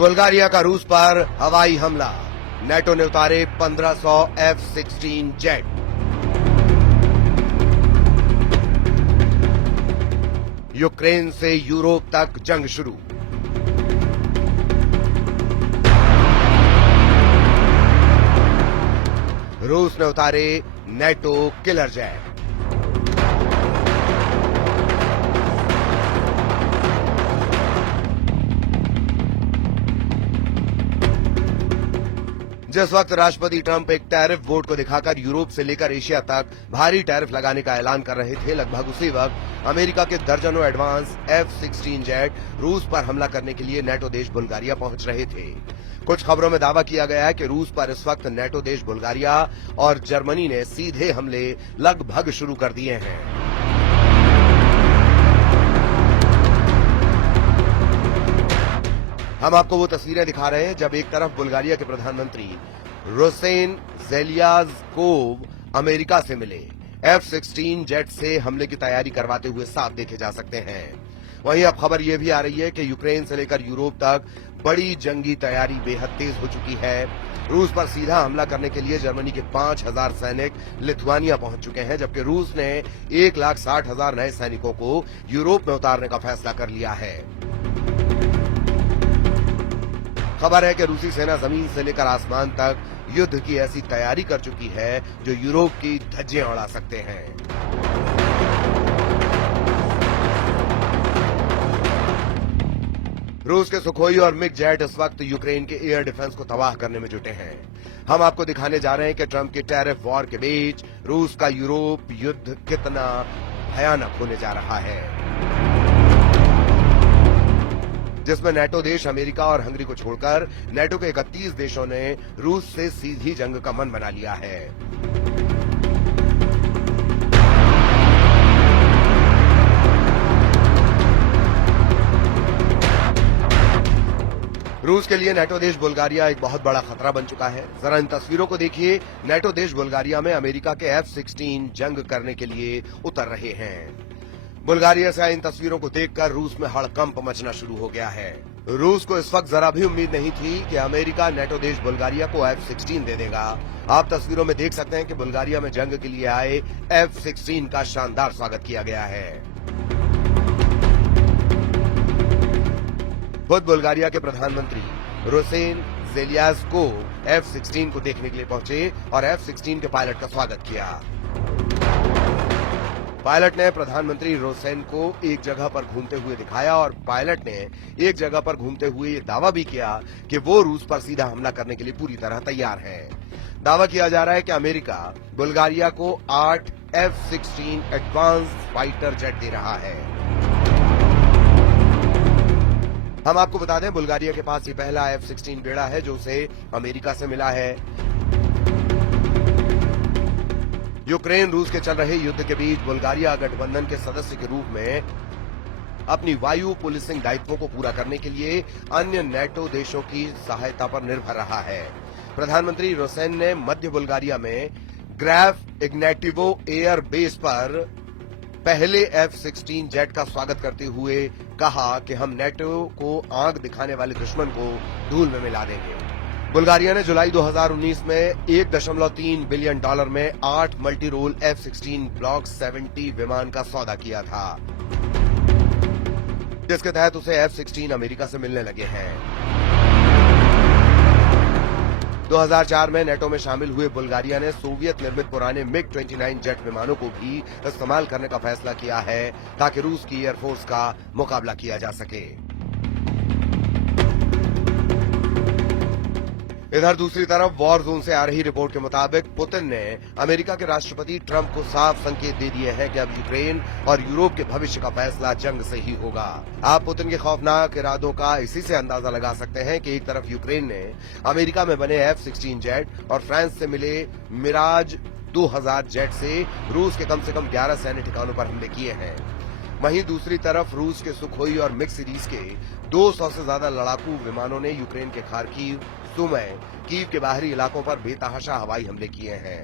Bulgaria का रूस पर हवाई हमला, नेटो ने उतारे 1500 F-16 जेट। यूक्रेन से यूरोप तक जंग शुरू। रूस ने उतारे नेटो किलर जेट। जिस वक्त राष्ट्रपति ट्रंप एक टैरिफ बोर्ड को दिखाकर यूरोप से लेकर एशिया तक भारी टैरिफ लगाने का ऐलान कर रहे थे, लगभग उसी वक्त अमेरिका के दर्जनों एडवांस F-16 जेट रूस पर हमला करने के लिए नेटो देश बुल्गारिया पहुंच रहे थे। कुछ खबरों में दावा किया गया है कि रूस पर इस वक्त नेटो देश बुल्गारिया और जर्मनी ने सीधे हमले लगभग शुरू कर दिए हैं। हम आपको वो तस्वीरें दिखा रहे हैं जब एक तरफ बुल्गारिया के प्रधानमंत्री रोसेन ज़ेलेज़्कोव अमेरिका से मिले, F-16 जेट से हमले की तैयारी करवाते हुए साफ देखे जा सकते हैं। वहीं अब खबर यह भी आ रही है कि यूक्रेन से लेकर यूरोप तक बड़ी जंगी तैयारी बेहद तेज हो चुकी है। रूस पर सीधा हमला करने के लिए जर्मनी के 5000 सैनिक लिथुआनिया पहुंच चुके हैं, जबकि रूस ने 1,60,000 नए सैनिकों को यूरोप में उतारने का फैसला कर लिया है। खबर है कि रूसी सेना जमीन से लेकर आसमान तक युद्ध की ऐसी तैयारी कर चुकी है जो यूरोप की धज्जियां उड़ा सकते हैं। रूस के सुखोई और मिग जेट इस वक्त यूक्रेन के एयर डिफेंस को तबाह करने में जुटे हैं। हम आपको दिखाने जा रहे हैं कि ट्रंप के टैरिफ वॉर के बीच रूस का यूरोप युद्ध कितना भयानक होने जा रहा है, जिसमें नेटो देश अमेरिका और हंगरी को छोड़कर नेटो के 31 देशों ने रूस से सीधी जंग का मन बना लिया है। रूस के लिए नेटो देश बुल्गारिया एक बहुत बड़ा खतरा बन चुका है। जरा इन तस्वीरों को देखिए। नेटो देश बुल्गारिया में अमेरिका के F-16 जंग करने के लिए उतर रहे हैं। बुल्गारिया से आई इन तस्वीरों को देखकर रूस में हड़कंप मचना शुरू हो गया है। रूस को इस वक्त जरा भी उम्मीद नहीं थी कि अमेरिका नेटो देश बुल्गारिया को F-16 दे देगा। आप तस्वीरों में देख सकते हैं कि बुल्गारिया में जंग के लिए आए F-16 का शानदार स्वागत किया गया है। खुद बुल्गारिया के प्रधानमंत्री रोसेन ज़ेलेज़्कोव F-16 को देखने के लिए पहुंचे और F-16 के पायलट का स्वागत किया। पायलट ने प्रधानमंत्री रोसेन को एक जगह पर घूमते हुए दिखाया और पायलट ने एक जगह पर घूमते हुए ये दावा भी किया कि वो रूस पर सीधा हमला करने के लिए पूरी तरह तैयार है। दावा किया जा रहा है कि अमेरिका बुल्गारिया को 8 F-16 एडवांस फाइटर जेट दे रहा है। हम आपको बता दें, बुल्गारिया के पास ये पहला F-16 बेड़ा है जो उसे अमेरिका से मिला है। यूक्रेन रूस के चल रहे युद्ध के बीच बुल्गारिया गठबंधन के सदस्य के रूप में अपनी वायु पुलिसिंग दायित्वों को पूरा करने के लिए अन्य नेटो देशों की सहायता पर निर्भर रहा है। प्रधानमंत्री रोसेन ने मध्य बुल्गारिया में ग्रैफ इग्नेटिवो एयर बेस पर पहले F-16 जेट का स्वागत करते हुए कहा कि हम नेटो को आंख दिखाने वाले दुश्मन को धूल में मिला देंगे। बुल्गारिया ने जुलाई 2019 में $1.3 बिलियन में 8 मल्टी रोल F-16 ब्लॉक 70 विमान का सौदा किया था, जिसके तहत उसे F-16 अमेरिका से मिलने लगे हैं। 2004 में नेटो में शामिल हुए बुल्गारिया ने सोवियत निर्मित पुराने MiG-29 जेट विमानों को भी इस्तेमाल करने का फैसला किया है ताकि रूस की एयरफोर्स का मुकाबला किया जा सके। इधर दूसरी तरफ वॉर जोन से आ रही रिपोर्ट के मुताबिक पुतिन ने अमेरिका के राष्ट्रपति ट्रंप को साफ संकेत दे दिए हैं कि अब यूक्रेन और यूरोप के भविष्य का फैसला जंग से ही होगा। आप पुतिन के खौफनाक इरादों का इसी से अंदाजा लगा सकते हैं कि एक तरफ यूक्रेन ने अमेरिका में बने F-16 जेट और फ्रांस से मिले मिराज 2000 जेट से रूस के कम से कम 11 सैन्य ठिकानों पर हमले किए हैं। वहीं दूसरी तरफ रूस के सुखोई और मिग सीरीज के 200 से ज्यादा लड़ाकू विमानों ने यूक्रेन के खार्किव, सुमी, कीव के बाहरी इलाकों पर बेतहाशा हवाई हमले किए हैं।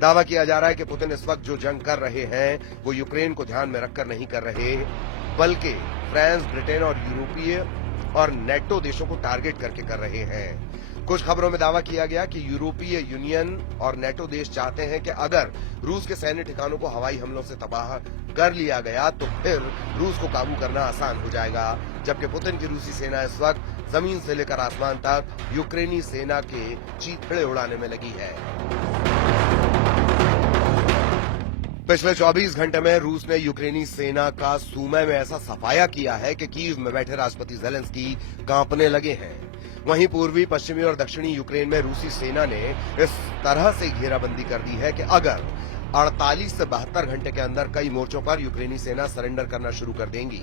दावा किया जा रहा है कि पुतिन इस वक्त जो जंग कर रहे हैं वो यूक्रेन को ध्यान में रखकर नहीं कर रहे, बल्कि फ्रांस, ब्रिटेन और यूरोपीय और नेटो देशों को टारगेट करके कर रहे हैं। कुछ खबरों में दावा किया गया कि यूरोपीय यूनियन और नेटो देश चाहते हैं कि अगर रूस के सैन्य ठिकानों को हवाई हमलों से तबाह कर लिया गया तो फिर रूस को काबू करना आसान हो जाएगा, जबकि पुतिन की रूसी सेना इस वक्त जमीन से लेकर आसमान तक यूक्रेनी सेना के चीथड़े उड़ाने में लगी है। पिछले 24 घंटे में रूस ने यूक्रेनी सेना का सूमे में ऐसा सफाया किया है कि कीव में बैठे राष्ट्रपति ज़ेलेंस्की कांपने लगे हैं। वहीं पूर्वी, पश्चिमी और दक्षिणी यूक्रेन में रूसी सेना ने इस तरह से घेराबंदी कर दी है कि अगर 48 से 72 घंटे के अंदर कई मोर्चों पर यूक्रेनी सेना सरेंडर करना शुरू कर देंगी।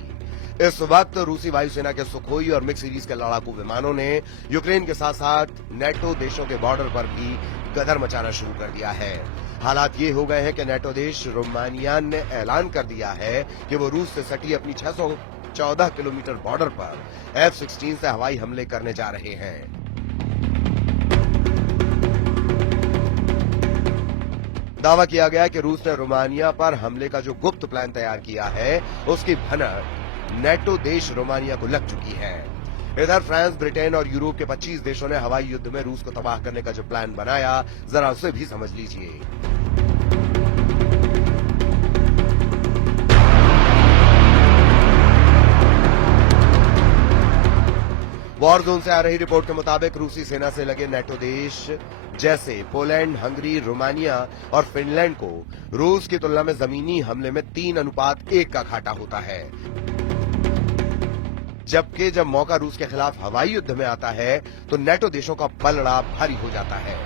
इस वक्त रूसी वायुसेना के सुखोई और मिग सीरीज के लड़ाकू विमानों ने यूक्रेन के साथ साथ नेटो देशों के बॉर्डर पर भी गदर मचाना शुरू कर दिया है। हालात ये हो गए हैं कि नेटो देश रोमानिया ने ऐलान कर दिया है कि वो रूस से सटी अपनी 614 किलोमीटर बॉर्डर पर F-16 से हवाई हमले करने जा रहे हैं। दावा किया गया कि रूस ने रोमानिया पर हमले का जो गुप्त प्लान तैयार किया है उसकी भनक नेटो देश रोमानिया को लग चुकी है। इधर फ्रांस, ब्रिटेन और यूरोप के 25 देशों ने हवाई युद्ध में रूस को तबाह करने का जो प्लान बनाया, जरा उसे भी समझ लीजिए। वॉर जोन से आ रही रिपोर्ट के मुताबिक रूसी सेना से लगे नेटो देश जैसे पोलैंड, हंगरी, रोमानिया और फिनलैंड को रूस की तुलना में जमीनी हमले में 3:1 का घाटा होता है, जबकि जब मौका रूस के खिलाफ हवाई युद्ध में आता है तो नेटो देशों का पलड़ा भारी हो जाता है।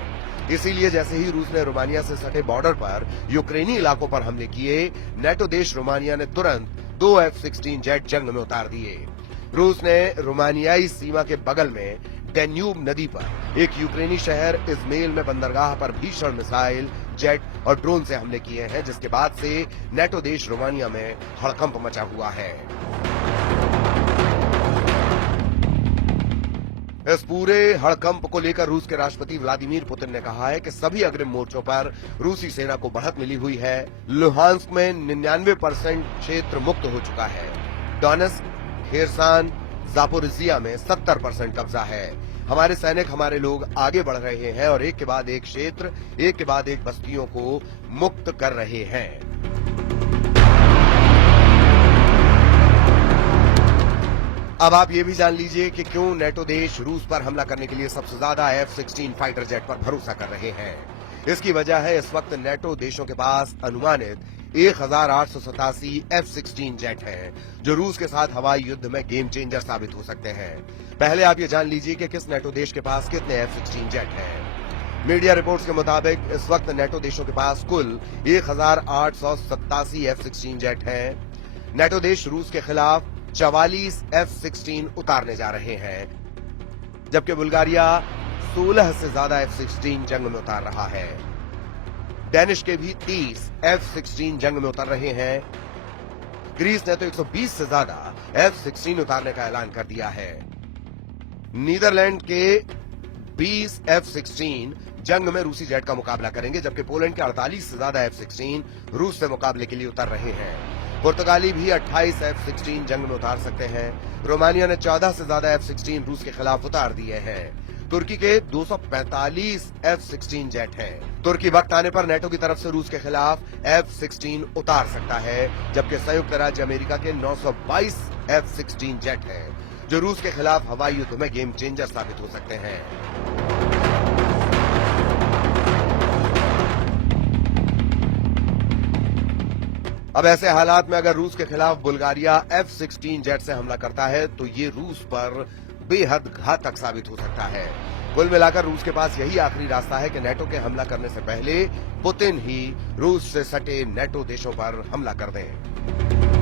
इसीलिए जैसे ही रूस ने रोमानिया से सटे बॉर्डर पर यूक्रेनी इलाकों पर हमले किए, नेटो देश रोमानिया ने तुरंत 2 F-16 जेट जंग में उतार दिए। रूस ने रोमानियाई सीमा के बगल में डेन्यूब नदी पर एक यूक्रेनी शहर इज़मेल में बंदरगाह पर भीषण मिसाइल, जेट और ड्रोन से हमले किए हैं, जिसके बाद से नेटो देश रोमानिया में हड़कंप मचा हुआ है। इस पूरे हड़कंप को लेकर रूस के राष्ट्रपति व्लादिमीर पुतिन ने कहा है कि सभी अग्रिम मोर्चों पर रूसी सेना को बढ़त मिली हुई है। लुहांस्क में 99% क्षेत्र मुक्त हो चुका है। डोनेत्स्क, खेरसान, जापोरिजिया में 70% कब्जा है। हमारे सैनिक, हमारे लोग आगे बढ़ रहे हैं और एक के बाद एक क्षेत्र, एक के बाद एक बस्तियों को मुक्त कर रहे हैं। अब आप ये भी जान लीजिए कि क्यों नेटो देश रूस पर हमला करने के लिए सबसे ज्यादा F-16 फाइटर जेट पर भरोसा कर रहे हैं। इसकी वजह है इस वक्त नेटो देशों के पास अनुमानित 1887 F-16 जेट हैं, जो रूस के साथ हवाई युद्ध में गेम चेंजर साबित हो सकते हैं। पहले आप ये जान लीजिए कि किस नेटो देश के पास कितने F-16 जेट हैं। मीडिया रिपोर्ट्स के मुताबिक इस वक्त नेटो देशों के पास कुल 1887 F-16 जेट हैं। नेटो देश रूस के खिलाफ 44 F-16 उतारने जा रहे हैं, जबकि बुल्गारिया 16 से ज्यादा F-16 जंग में उतार रहा है। डेनिश के भी 30 F-16 जंग में उतर रहे हैं। ग्रीस ने तो 120 से ज्यादा F-16 उतारने का ऐलान कर दिया है। नीदरलैंड के 20 F-16 जंग में रूसी जेट का मुकाबला करेंगे, जबकि पोलैंड के 48 से ज्यादा F-16 रूस से मुकाबले के लिए उतर रहे हैं। पुर्तगाली भी 28 F-16 जंग में उतार सकते हैं। रोमानिया ने 14 से ज्यादा F-16 रूस के खिलाफ उतार दिए हैं। तुर्की के 245 F-16 जेट हैं। तुर्की वक्त आने पर नेटो की तरफ से रूस के खिलाफ F-16 उतार सकता है, जबकि संयुक्त राज्य अमेरिका के 922 F-16 जेट हैं, जो रूस के खिलाफ हवाई युद्ध में गेम चेंजर साबित हो सकते हैं। अब ऐसे हालात में अगर रूस के खिलाफ बुल्गारिया F-16 जेट से हमला करता है तो ये रूस पर बेहद घातक साबित हो सकता है। कुल मिलाकर रूस के पास यही आखिरी रास्ता है कि नेटो के हमला करने से पहले पुतिन ही रूस से सटे नेटो देशों पर हमला कर दें।